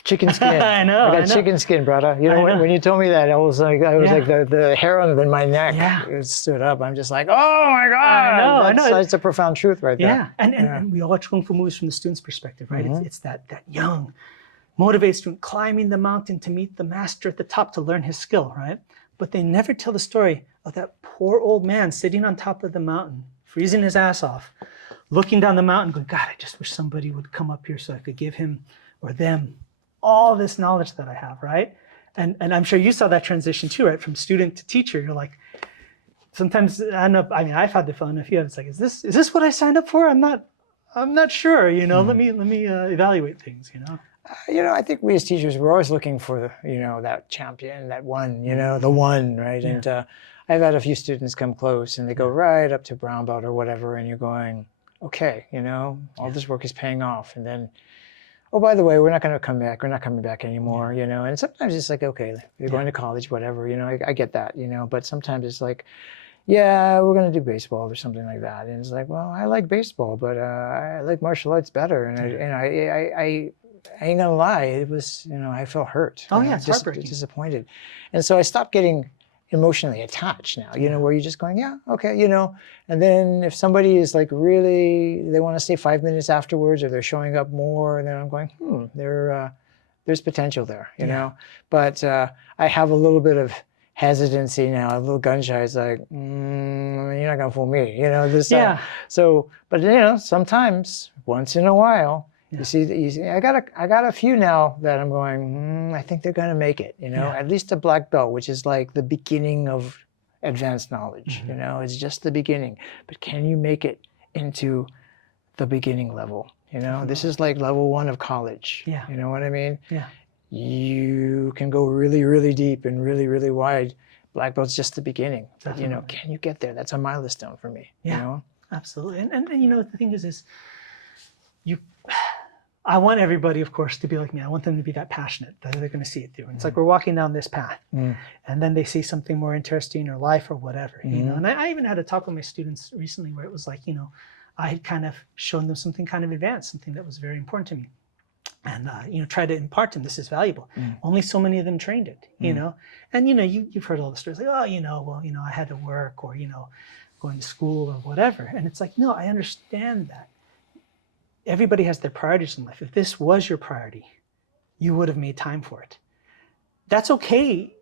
Chicken skin. I know. I got chicken skin, brother. You know, when you told me that, I was like the hair on my neck it stood up. I'm just like, oh my God. I know. That's a profound truth right there. Yeah. And we all watch Kung Fu movies from the student's perspective, right? It's that young, motivated student climbing the mountain to meet the master at the top to learn his skill, right? But they never tell the story of that poor old man sitting on top of the mountain, freezing his ass off, looking down the mountain going, God, I just wish somebody would come up here so I could give him or them all this knowledge that I have, right? And I'm sure you saw that transition too, right? From student to teacher. You're like, sometimes, I've had the feeling, if you have, it's like, is this what I signed up for? I'm not sure, you know, let me evaluate things, you know? You know, I think we as teachers, we're always looking for, you know, that champion, that one, you know, the one, right? Yeah. And I've had a few students come close and they go right up to brown belt or whatever, and you're going, okay, all this work is paying off. And then, oh, by the way, we're not going to come back. We're not coming back anymore, And sometimes it's like, okay, you're going to college, whatever, I get that, But sometimes it's like, yeah, we're going to do baseball or something like that. And it's like, well, I like baseball, but I like martial arts better. And I ain't gonna lie, it was, I felt hurt. Oh yeah, it's heartbreaking. Disappointed. And so I stopped getting emotionally attached now, where you're just going, yeah, okay, And then if somebody is like really, they want to stay 5 minutes afterwards, or they're showing up more, and then I'm going, there's potential there, know. But I have a little bit of hesitancy now, a little gun shy. It's like, you're not gonna fool me, This. So, but sometimes, once in a while, you see, I got a few now that I'm going, I think they're gonna make it, At least a black belt, which is like the beginning of advanced knowledge, It's just the beginning. But can you make it into the beginning level? This is like level 1 of college. Yeah. You know what I mean? Yeah. You can go really, really deep and really, really wide. Black belt's just the beginning. But, can you get there? That's a milestone for me. Yeah, absolutely. And the thing is I want everybody, of course, to be like me. I want them to be that passionate that they're going to see it through. And it's like we're walking down this path, and then they see something more interesting or life or whatever, And I even had a talk with my students recently where it was like, I had kind of shown them something kind of advanced, something that was very important to me. And try to impart to them, this is valuable. Only so many of them trained it, And you've heard all the stories like, I had to work, or going to school or whatever. And it's like, no, I understand that. Everybody has their priorities in life. If this was your priority, you would have made time for it. That's okay.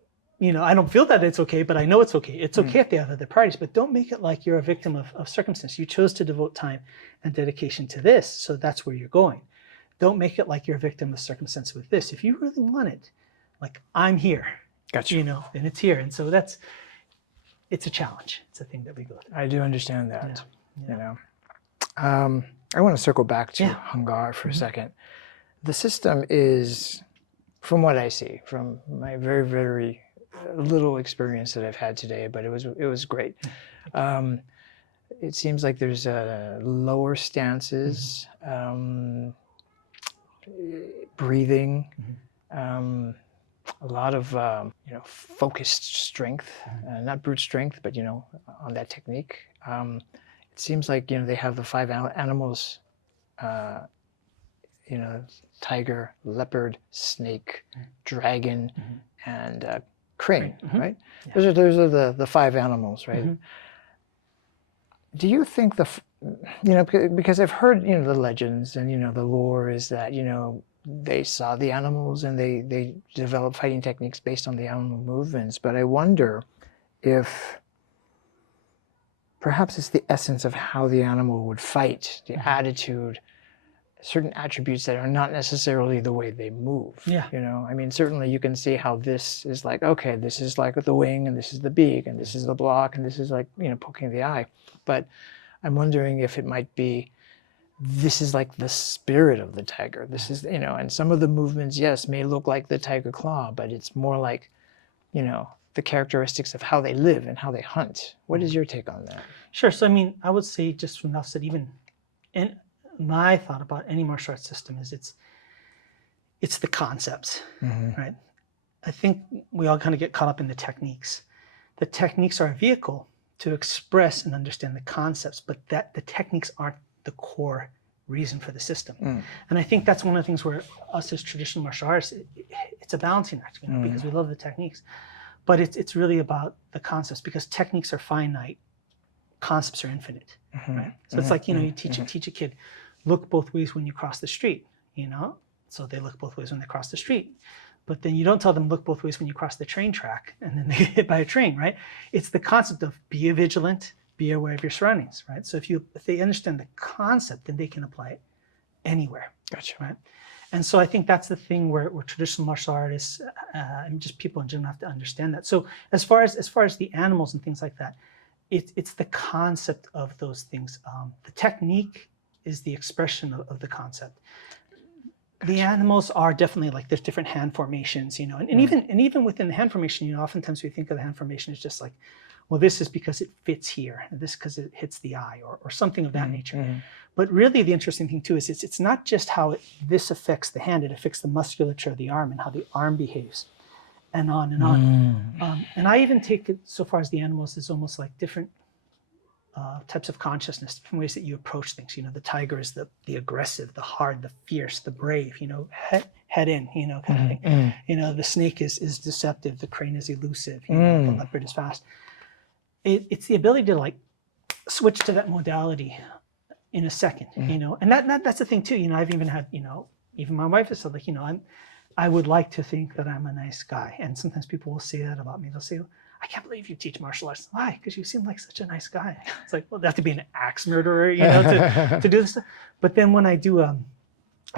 I don't feel that it's okay, but I know it's okay. It's okay if they have other priorities, but don't make it like you're a victim of circumstance. You chose to devote time and dedication to this, so that's where you're going. Don't make it like you're a victim of circumstance with this. If you really want it, like, I'm here. Gotcha. And it's here. And so it's a challenge. It's a thing that we go through. I do understand that. I want to circle back to Hung Gar for a second. The system is, from what I see, from my very, very little experience that I've had today, but it was great. It seems like there's lower stances, breathing, a lot of focused strength, not brute strength, but on that technique. It seems like they have the 5 animals, tiger, leopard, snake, dragon, and crane, right? Yeah. Those are the 5 animals, right? Do you think because I've heard the legends and the lore is that they saw the animals and they developed fighting techniques based on the animal movements, but I wonder if perhaps it's the essence of how the animal would fight, the attitude, certain attributes that are not necessarily the way they move. Yeah. I mean, certainly you can see how this is like, okay, this is like the wing, and this is the beak, and this is the block, and this is like, poking the eye. But I'm wondering if it might be, this is like the spirit of the tiger. This is, and some of the movements, yes, may look like the tiger claw, but it's more like, the characteristics of how they live and how they hunt. What is your take on that? Sure. So, I would say, just from the outset, even in my thought about any martial arts system is it's the concepts, right? I think we all kind of get caught up in the techniques. The techniques are a vehicle to express and understand the concepts, but that the techniques aren't the core reason for the system. And I think that's one of the things where us as traditional martial artists, it's a balancing act, because we love the techniques, but it's really about the concepts, because techniques are finite, concepts are infinite, right? So it's like, you teach a kid, look both ways when you cross the street, so they look both ways when they cross the street. But then you don't tell them look both ways when you cross the train track and then they get hit by a train, right? It's the concept of be vigilant, be aware of your surroundings, right? So if they understand the concept, then they can apply it anywhere. Gotcha. Right? And so I think that's the thing where traditional martial artists and just people in general have to understand that. So as far as the animals and things like that, it's the concept of those things. The technique is the expression of the concept. Gotcha. The animals are definitely like, there's different hand formations, and even within the hand formation, oftentimes we think of the hand formation as just like well, this is because it fits here, and this because it hits the eye, or something of that nature. Mm-hmm. But really, the interesting thing too is it's not just how this affects the hand; it affects the musculature of the arm and how the arm behaves, and on and on. And I even take it so far as the animals is almost like different types of consciousness, different ways that you approach things. You know, the tiger is the aggressive, the hard, the fierce, the brave. You know, head in, you know, kind of thing. You know, the snake is deceptive, the crane is elusive, you know, the leopard is fast. It's the ability to like switch to that modality in a second, you know, and that's the thing too. You know, I've even had, you know, even my wife has said like, you know, I would like to think that I'm a nice guy, and sometimes people will say that about me. They'll say, I can't believe you teach martial arts. Why? Because you seem like such a nice guy. It's like, well, they have to be an axe murderer, you know, to do this. But then when I do a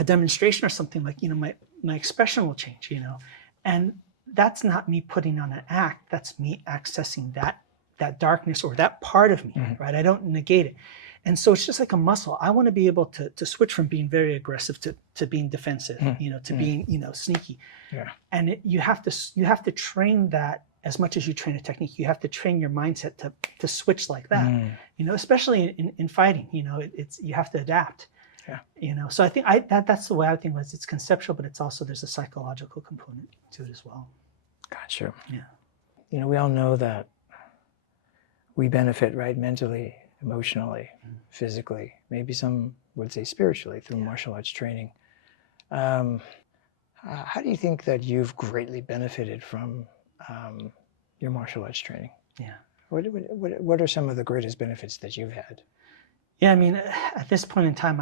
demonstration or something, like, you know, my expression will change, you know, and that's not me putting on an act. That's me accessing that darkness or that part of me, right? I don't negate it. And so it's just like a muscle. I want to be able to switch from being very aggressive to being defensive, you know, to being, you know, sneaky. Yeah. And you have to train that. As much as you train a technique, you have to train your mindset to switch like that. You know, especially in fighting. You know, you have to adapt. Yeah. You know, so I think that's the way I think was. It's conceptual, but it's also there's a psychological component to it as well. Gotcha. Yeah. You know, we all know that we benefit, right, mentally, emotionally, physically, maybe some would say spiritually through martial arts training. How do you think that you've greatly benefited from your martial arts training? Yeah. What are some of the greatest benefits that you've had? Yeah, I mean, at this point in time,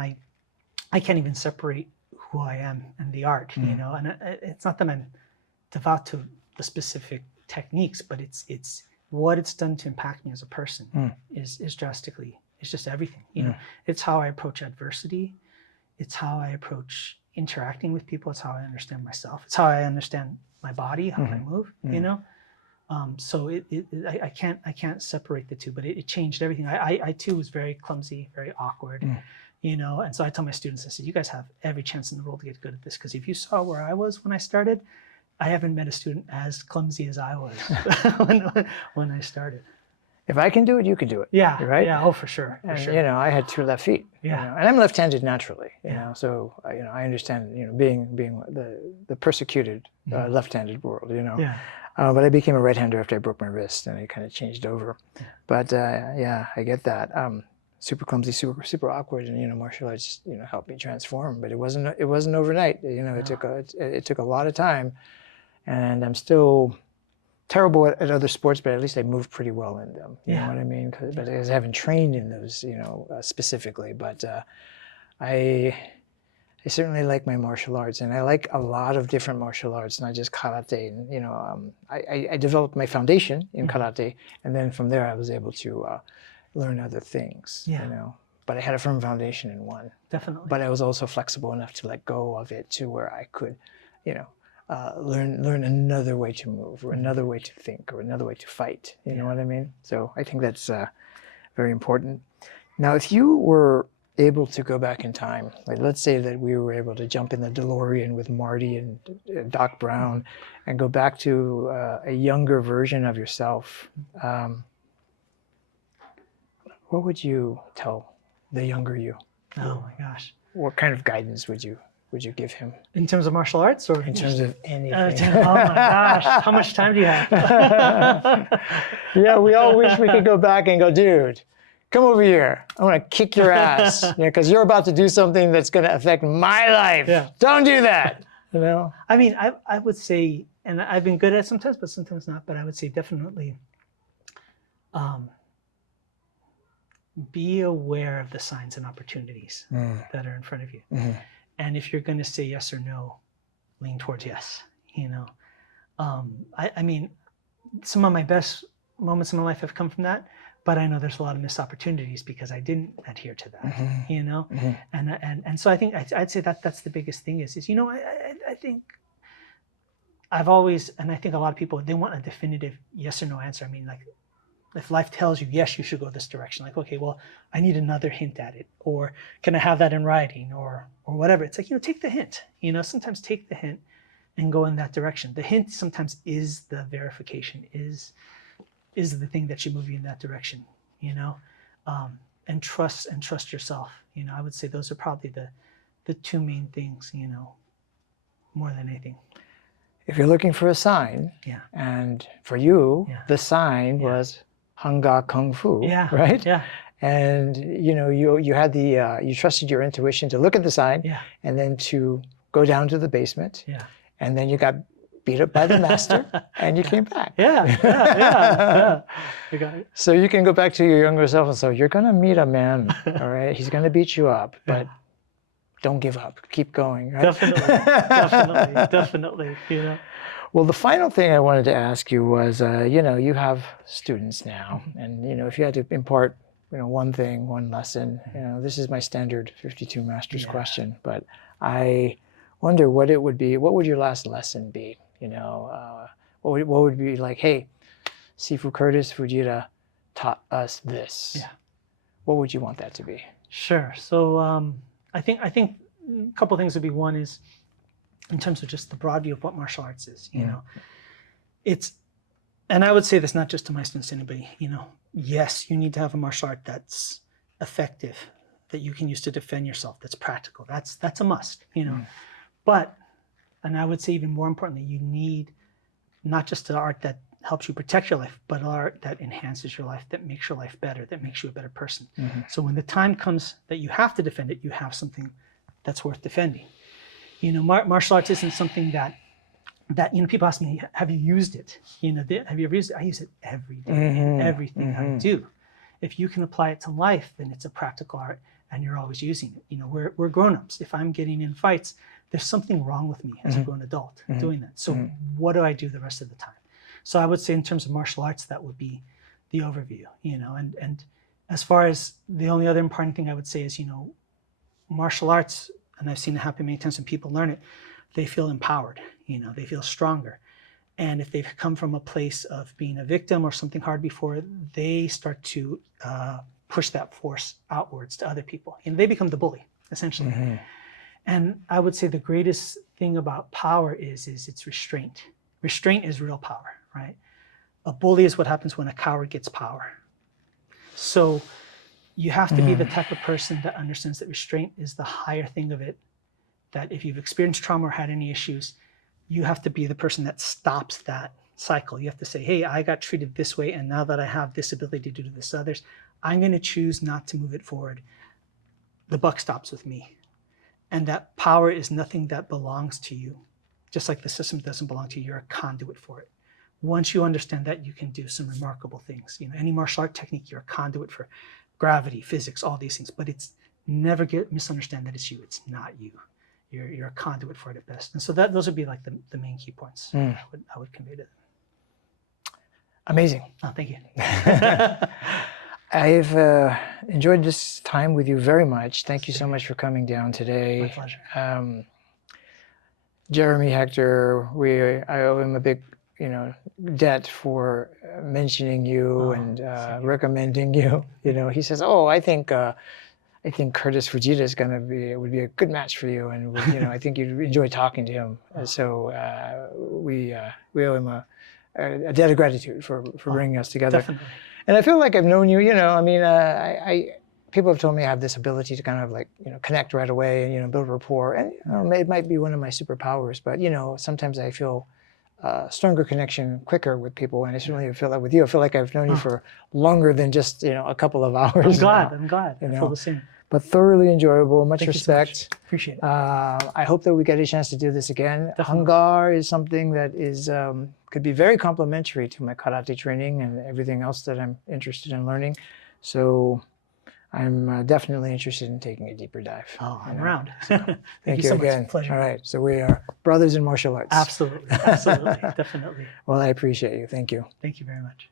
I can't even separate who I am and the art, you know, and it's not that I'm devout to the specific techniques, but it's what it's done to impact me as a person is drastically, it's just everything, you know. It's how I approach adversity. It's how I approach interacting with people. It's how I understand myself. It's how I understand my body, how I move, you know. So I can't separate the two, but it changed everything. I too was very clumsy, very awkward, you know. And so I tell my students, I said, you guys have every chance in the world to get good at this, because if you saw where I was when I started, I haven't met a student as clumsy as I was when I started. If I can do it, you can do it. Yeah, right. Yeah, oh, for sure. And you know, I had 2 left feet. Yeah. You know, and I'm left-handed naturally. You know, so you know, I understand. You know, being the persecuted left-handed world. You know. Yeah. But I became a right-hander after I broke my wrist, and it kind of changed over. Yeah. But yeah, I get that. Super clumsy, super awkward, and you know, martial arts, you know, helped me transform. But it wasn't overnight. You know, it took a lot of time, and I'm still terrible at other sports, but at least I move pretty well in them. You know what I mean? But I haven't trained in those, you know, specifically. But I certainly like my martial arts, and I like a lot of different martial arts, not just karate. And you know, I developed my foundation in karate, and then from there I was able to learn other things. Yeah. You know, but I had a firm foundation in one. Definitely. But I was also flexible enough to let go of it to where I could, you know, learn another way to move, or another way to think, or another way to fight. You know what I mean? So I think that's very important. Now, if you were able to go back in time, like let's say that we were able to jump in the DeLorean with Marty and Doc Brown and go back to a younger version of yourself, what would you tell the younger you? Oh my gosh. What kind of guidance would you give him? In terms of martial arts, or in terms of anything? Oh my gosh, how much time do you have? Yeah, we all wish we could go back and go, dude, come over here. I want to kick your ass, because you're about to do something that's going to affect my life. Yeah. Don't do that. You know? I mean, I would say, and I've been good at it sometimes, but sometimes not. But I would say definitely, be aware of the signs and opportunities that are in front of you. And if you're going to say yes or no, lean towards yes. You know, I mean, some of my best moments in my life have come from that, but I know there's a lot of missed opportunities because I didn't adhere to that. You know, and so I think I'd say that's the biggest thing is you know, I think I've always, and I think a lot of people, they want a definitive yes or no answer. I mean, like, if life tells you, yes, you should go this direction, like, okay, well, I need another hint at it, or can I have that in writing, or whatever. It's like, you know, take the hint, you know, sometimes take the hint and go in that direction. The hint sometimes is the verification, is is the thing that should move you in that direction, you know, and trust yourself. You know, I would say those are probably the two main things, you know, more than anything. If you're looking for a sign, Yeah. and for you, Yeah. the sign was Hanga Kung Fu, Yeah. right? Yeah. And you know, you had the you trusted your intuition to look at the sign, Yeah. and then to go down to the basement, Yeah. and then you got beat up by the master, and you came back. Yeah. You got it. So you can go back to your younger self and say, you're gonna meet a man, all right? He's gonna beat you up, but don't give up. Keep going, right? Definitely. You know. Well, the final thing I wanted to ask you was, you know, you have students now, and you know, if you had to impart, you know, one thing, one lesson, you know, this is my standard 52 Masters question, but I wonder what it would be. What would your last lesson be? You know, what would be like? Hey, Sifu Curtis Fujita taught us this. Yeah. What would you want that to be? Sure. So I think a couple of things would be, one is in terms of just the broad view of what martial arts is. You know, it's, and I would say this not just to my students, anybody. You know, yes, you need to have a martial art that's effective, that you can use to defend yourself, that's practical. That's a must. You know, but, and I would say even more importantly, you need not just an art that helps you protect your life, but art that enhances your life, that makes your life better, that makes you a better person. So when the time comes that you have to defend it, you have something that's worth defending. You know, martial arts isn't something that you know, people ask me, have you used it? You know, have you ever used it? I use it every day in everything I do. If you can apply it to life, then it's a practical art and you're always using it. You know, we're grown-ups. If I'm getting in fights, there's something wrong with me as a grown adult doing that. So what do I do the rest of the time? So I would say in terms of martial arts, that would be the overview, you know, and as far as the only other important thing I would say is, you know, martial arts, and I've seen it happen many times when people learn it, they feel empowered, you know, they feel stronger. And if they've come from a place of being a victim or something hard before, they start to push that force outwards to other people. And they become the bully, essentially. And I would say the greatest thing about power is its restraint. Restraint is real power, right? A bully is what happens when a coward gets power. So you have to be the type of person that understands that restraint is the higher thing of it, that if you've experienced trauma or had any issues, you have to be the person that stops that cycle. You have to say, hey, I got treated this way, and now that I have this ability to do this to others, I'm going to choose not to move it forward. The buck stops with me. And that power is nothing that belongs to you. Just like the system doesn't belong to you, you're a conduit for it. Once you understand that, you can do some remarkable things. You know, any martial art technique, you're a conduit for gravity, physics, all these things. But it's never misunderstand that it's you. It's not you. You're a conduit for it at best. And so those would be like the main key points I would convey to them. Amazing. Oh, thank you. I've enjoyed this time with you very much. Thank you so much for coming down today. My pleasure. Jeremy Hector, I owe him a big, you know, debt for mentioning you and recommending you. You know, he says, "Oh, I think Curtis Fujita is would be a good match for you, and you know, I think you'd enjoy talking to him." So we owe him a debt of gratitude for bringing us together. Definitely. And I feel like I've known you. You know, I mean, people have told me I have this ability to kind of like, you know, connect right away and, you know, build rapport. And you know, it might be one of my superpowers, but, you know, sometimes I feel stronger connection quicker with people. And I certainly feel that with you. I feel like I've known you for longer than just, you know, a couple of hours. I'm glad. I You feel know. the same. But thoroughly enjoyable, much Thank you so much. respect. Appreciate it. I hope that we get a chance to do this again. Definitely. Hangar is something that is could be very complementary to my karate training and everything else that I'm interested in learning. So I'm definitely interested in taking a deeper dive. Oh, I'm you know. around. Thank you so again. much. Pleasure. All right. So we are brothers in martial arts. Absolutely. Definitely. Well, I appreciate you. Thank you. Thank you very much.